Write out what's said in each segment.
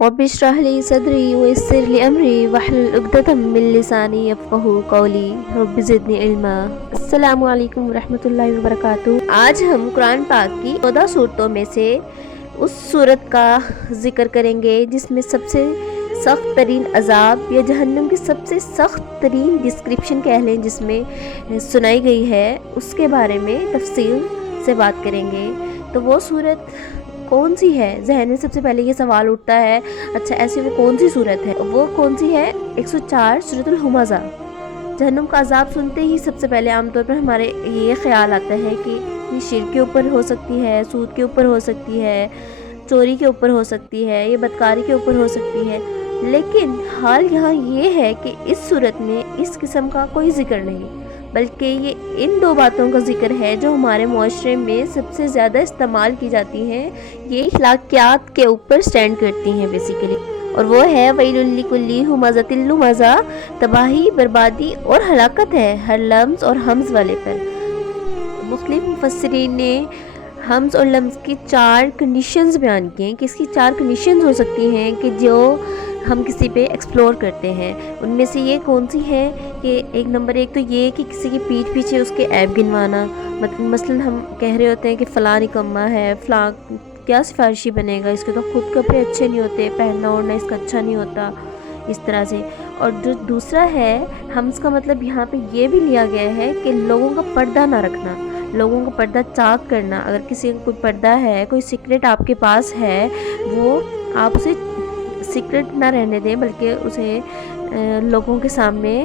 رب اشرح لي صدري ويسر لي أمري واحلل عقدة من لساني يفقهوا قولي رب زدنی علما۔ السلام علیکم ورحمۃ اللہ وبرکاتہ۔ آج ہم قرآن پاک کی 14 صورتوں میں سے اس صورت کا ذکر کریں گے جس میں سب سے سخت ترین عذاب یا جہنم کی سب سے سخت ترین ڈسکرپشن کہہ لیں جس میں سنائی گئی ہے، اس کے بارے میں تفصیل سے بات کریں گے۔ تو وہ صورت کون سی ہے؟ ذہن میں سب سے پہلے یہ سوال اٹھتا ہے، اچھا ایسی وہ کون سی صورت ہے؟ وہ کون سی ہے؟ 104 سورۃ الہمزہ۔ جہنم کا عذاب سنتے ہی سب سے پہلے عام طور پر ہمارے یہ خیال آتا ہے کہ یہ شرک کے اوپر ہو سکتی ہے، سود کے اوپر ہو سکتی ہے، چوری کے اوپر ہو سکتی ہے، یہ بدکاری کے اوپر ہو سکتی ہے، لیکن حال یہاں یہ ہے کہ اس صورت میں اس قسم کا کوئی ذکر نہیں، بلکہ یہ ان دو باتوں کا ذکر ہے جو ہمارے معاشرے میں سب سے زیادہ استعمال کی جاتی ہیں، یہ اخلاقیات کے اوپر سٹینڈ کرتی ہیں بیسیکلی، اور وہ ہے وَيْلٌ لِكُلِّ ہُمَزَةٍ لُمَزَةٍ، تباہی، بربادی اور ہلاکت ہے ہر لمز اور حمز والے پر۔ مختلف مفسرین نے حمز اور لمز کی 4 کنڈیشنز بیان کی ہیں کہ اس کی 4 کنڈیشنز ہو سکتی ہیں کہ جو ہم کسی پہ ایکسپلور کرتے ہیں۔ ان میں سے یہ کون سی ہے کہ نمبر 1 تو یہ کہ کسی کی پیٹھ پیچھے اس کے عیب گنوانا، مثلا ہم کہہ رہے ہوتے ہیں کہ فلاں نکما ہے، فلاں کیا سفارشی بنے گا، اس کے تو خود کپڑے اچھے نہیں ہوتے، پہننا اوڑھنا اس کا اچھا نہیں ہوتا، اس طرح سے۔ اور جو دوسرا ہے حمز کا مطلب یہاں پہ یہ بھی لیا گیا ہے کہ لوگوں کا پردہ نہ رکھنا، لوگوں کا پردہ چاک کرنا۔ اگر کسی کا کوئی پردہ ہے، کوئی سیکرٹ آپ کے پاس ہے، وہ آپ اسے سیکرٹ نہ رہنے دیں بلکہ اسے لوگوں کے سامنے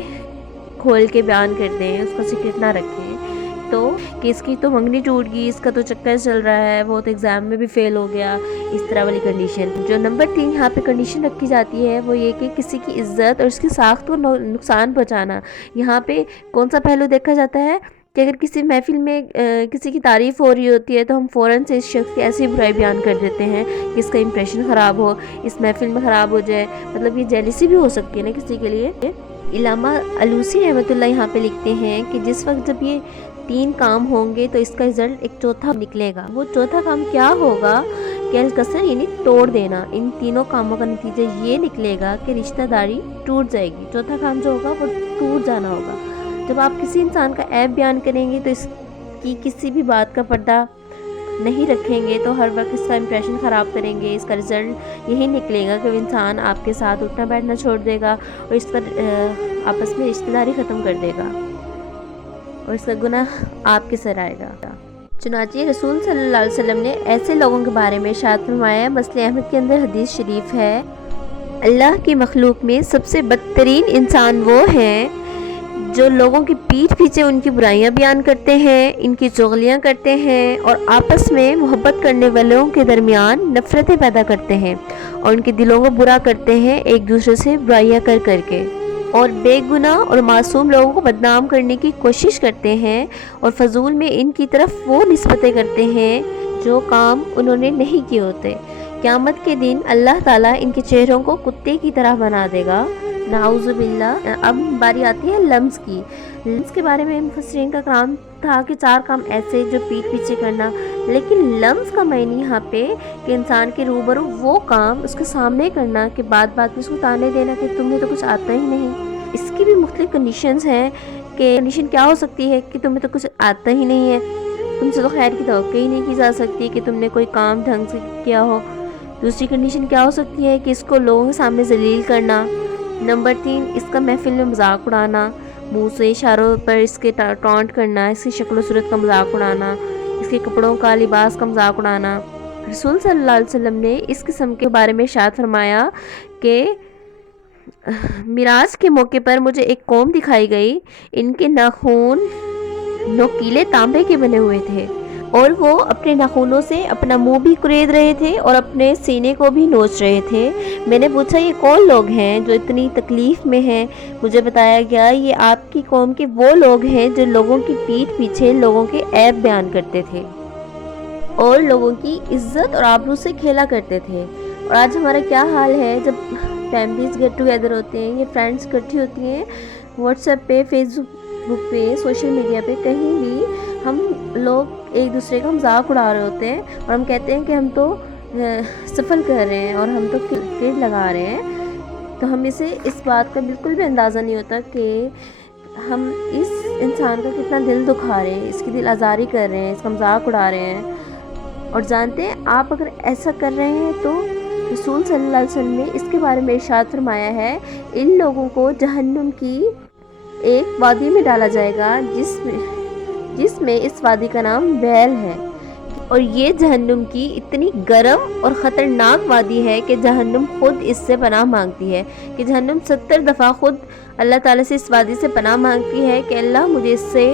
کھول کے بیان کر دیں، اس کا سیکرٹ نہ رکھیں۔ تو کہ اس کی تو منگنی ٹوٹ گئی، اس کا تو چکر چل رہا ہے، وہ تو ایگزام میں بھی فیل ہو گیا، اس طرح والی کنڈیشن۔ جو نمبر 3 یہاں پہ کنڈیشن رکھی جاتی ہے وہ یہ کہ کسی کی عزت اور اس کی ساخت کو نقصان پہنچانا۔ یہاں پہ کون سا پہلو دیکھا جاتا ہے کہ اگر کسی محفل میں کسی کی تعریف ہو رہی ہوتی ہے تو ہم فوراً سے اس شخص کی ایسی برائی بیان کر دیتے ہیں کہ اس کا امپریشن خراب ہو، اس محفل میں خراب ہو جائے، مطلب یہ جیلسی بھی ہو سکتی ہے نا کسی کے لیے۔ علامہ علوسی رحمۃ اللہ یہاں پہ لکھتے ہیں کہ جس وقت جب یہ 3 کام ہوں گے تو اس کا رزلٹ ایک چوتھا نکلے گا۔ وہ چوتھا کام کیا ہوگا کہ الکسر یعنی توڑ دینا۔ ان تینوں کاموں کا نتیجہ یہ نکلے گا کہ رشتہ داری ٹوٹ جائے گی۔ چوتھا کام جو ہوگا وہ ٹوٹ جانا ہوگا۔ جب آپ کسی انسان کا عیب بیان کریں گے تو اس کی کسی بھی بات کا پردہ نہیں رکھیں گے تو ہر وقت اس کا امپریشن خراب کریں گے، اس کا رزلٹ یہی نکلے گا کہ وہ انسان آپ کے ساتھ اٹھنا بیٹھنا چھوڑ دے گا اور اس کا آپس میں رشتہ داری ختم کر دے گا اور اس کا گناہ آپ کے سر آئے گا۔ چنانچہ رسول صلی اللہ علیہ وسلم نے ایسے لوگوں کے بارے میں ارشاد فرمایا، مسلم احمد کے اندر حدیث شریف ہے، اللہ کی مخلوق میں سب سے بدترین انسان وہ ہیں جو لوگوں کی پیٹھ پیچھے ان کی برائیاں بیان کرتے ہیں، ان کی چغلیاں کرتے ہیں اور آپس میں محبت کرنے والوں کے درمیان نفرتیں پیدا کرتے ہیں اور ان کے دلوں کو برا کرتے ہیں ایک دوسرے سے برائیاں کر کر کے، اور بے گناہ اور معصوم لوگوں کو بدنام کرنے کی کوشش کرتے ہیں اور فضول میں ان کی طرف وہ نسبتیں کرتے ہیں جو کام انہوں نے نہیں کیے ہوتے۔ قیامت کے دن اللہ تعالیٰ ان کے چہروں کو کتے کی طرح بنا دے گا، نعوذ باللہ۔ اب باری آتی ہے لمز کی۔ لمز کے بارے میں مفسرین کا کلام تھا کہ 4 کام ایسے جو پیٹھ پیچھے کرنا، لیکن لمز کا معنی یہاں پہ کہ انسان کے روبرو وہ کام اس کے سامنے کرنا کہ بات بات میں اس کو تانے دینا کہ تمہیں تو کچھ آتا ہی نہیں۔ اس کی بھی مختلف کنڈیشنز ہیں کہ کنڈیشن کیا ہو سکتی ہے کہ تمہیں تو کچھ آتا ہی نہیں ہے، تم سے تو خیر کی توقع ہی نہیں کی جا سکتی کہ تم نے کوئی کام ڈھنگ سے کیا ہو۔ دوسری کنڈیشن کیا ہو سکتی ہے کہ اس کو لوگوں کے سامنے ذلیل کرنا۔ نمبر 3 اس کا محفل میں مذاق اڑانا، منہ سے اشاروں پر اس کے ٹانٹ کرنا، اس کی شکل و صورت کا مذاق اڑانا، اس کے کپڑوں کا لباس کا مذاق اڑانا۔ رسول صلی اللہ علیہ وسلم نے اس قسم کے بارے میں ارشاد فرمایا کہ معراج کے موقع پر مجھے ایک قوم دکھائی گئی، ان کے ناخن نوکیلے تانبے کے بنے ہوئے تھے اور وہ اپنے ناخنوں سے اپنا منہ بھی کرید رہے تھے اور اپنے سینے کو بھی نوچ رہے تھے۔ میں نے پوچھا یہ کون لوگ ہیں جو اتنی تکلیف میں ہیں؟ مجھے بتایا گیا یہ آپ کی قوم کے وہ لوگ ہیں جو لوگوں کی پیٹھ پیچھے لوگوں کے عیب بیان کرتے تھے اور لوگوں کی عزت اور آبرو سے کھیلا کرتے تھے۔ اور آج ہمارا کیا حال ہے جب فیملیز گیٹ ٹوگیدر ہوتے ہیں یا فرینڈس اکٹھی ہوتی ہیں واٹس ایپ پہ، فیس بک پہ، سوشل میڈیا پہ، کہیں بھی ہم لوگ ایک دوسرے کا مذاق اڑا رہے ہوتے ہیں اور ہم کہتے ہیں کہ ہم تو سفر کر رہے ہیں اور ہم تو کرکٹ لگا رہے ہیں، تو ہمیں سے اس بات کا بالکل بھی اندازہ نہیں ہوتا کہ ہم اس انسان کا کتنا دل دکھا رہے ہیں، اس کی دل آزاری کر رہے ہیں، اس کا مذاق اڑا رہے ہیں۔ اور جانتے ہیں آپ اگر ایسا کر رہے ہیں تو رسول صلی اللہ علیہ وسلم نے اس کے بارے میں ارشاد فرمایا ہے، ان لوگوں کو جہنم کی ایک وادی میں ڈالا جائے گا جس میں اس وادی کا نام ویل ہے، اور یہ جہنم کی اتنی گرم اور خطرناک وادی ہے کہ جہنم خود اس سے پناہ مانگتی ہے، کہ جہنم 70 دفعہ خود اللہ تعالیٰ سے اس وادی سے پناہ مانگتی ہے کہ اللہ مجھے اس سے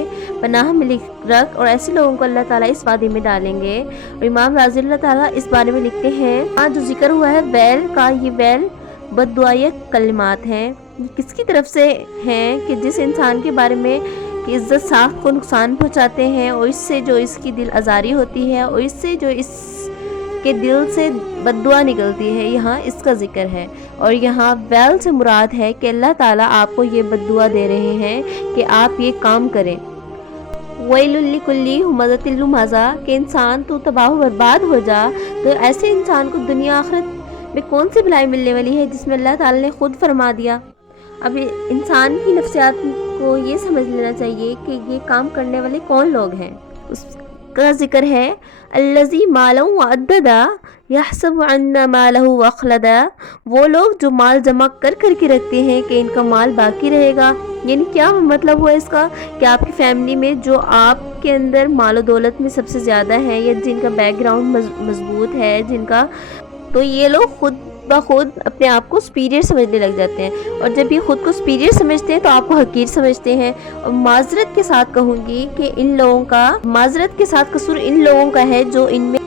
پناہ میں رکھ، اور ایسے لوگوں کو اللہ تعالیٰ اس وادی میں ڈالیں گے۔ اور امام رازی اللہ تعالیٰ اس بارے میں لکھتے ہیں، جو ذکر ہوا ہے ویل کا، یہ ویل بد دعائیہ کلمات ہیں، یہ کس کی طرف سے ہیں کہ جس انسان کے بارے میں کہ عزت ساخت کو نقصان پہنچاتے ہیں، اور اس سے جو اس کی دل آزاری ہوتی ہے، اور اس سے جو اس کے دل سے بد دعا نکلتی ہے، یہاں اس کا ذکر ہے۔ اور یہاں ویل سے مراد ہے کہ اللہ تعالیٰ آپ کو یہ بد دعا دے رہے ہیں کہ آپ یہ کام کریں۔ وَيْلٌ لِكُلِّ ہُمَزَةٍ لُمَزَةٍ کہ انسان تو تباہ و برباد ہو جا، تو ایسے انسان کو دنیا آخرت میں کون سی بھلائی ملنے والی ہے جس میں اللہ تعالیٰ نے خود فرما دیا۔ اب انسان کی نفسیات کو یہ سمجھ لینا چاہیے کہ یہ کام کرنے والے کون لوگ ہیں۔ اس کا ذکر ہے، الَّذِي مَالًا وَعَدَّدَ يَحْسَبُ أَنَّ مَالَهُ أَخْلَدَ وہ لوگ جو مال جمع کر کے رکھتے ہیں کہ ان کا مال باقی رہے گا۔ یعنی کیا مطلب ہوا اس کا کہ آپ کی فیملی میں جو آپ کے اندر مال و دولت میں سب سے زیادہ ہے، یا جن کا بیک گراؤنڈ مضبوط ہے، جن کا، تو یہ لوگ خود بخود اپنے آپ کو سپیریئر سمجھنے لگ جاتے ہیں، اور جب یہ خود کو سپیریئر سمجھتے ہیں تو آپ کو حقیر سمجھتے ہیں۔ اور معذرت کے ساتھ کہوں گی کہ ان لوگوں کا، معذرت کے ساتھ قصور ان لوگوں کا ہے جو ان میں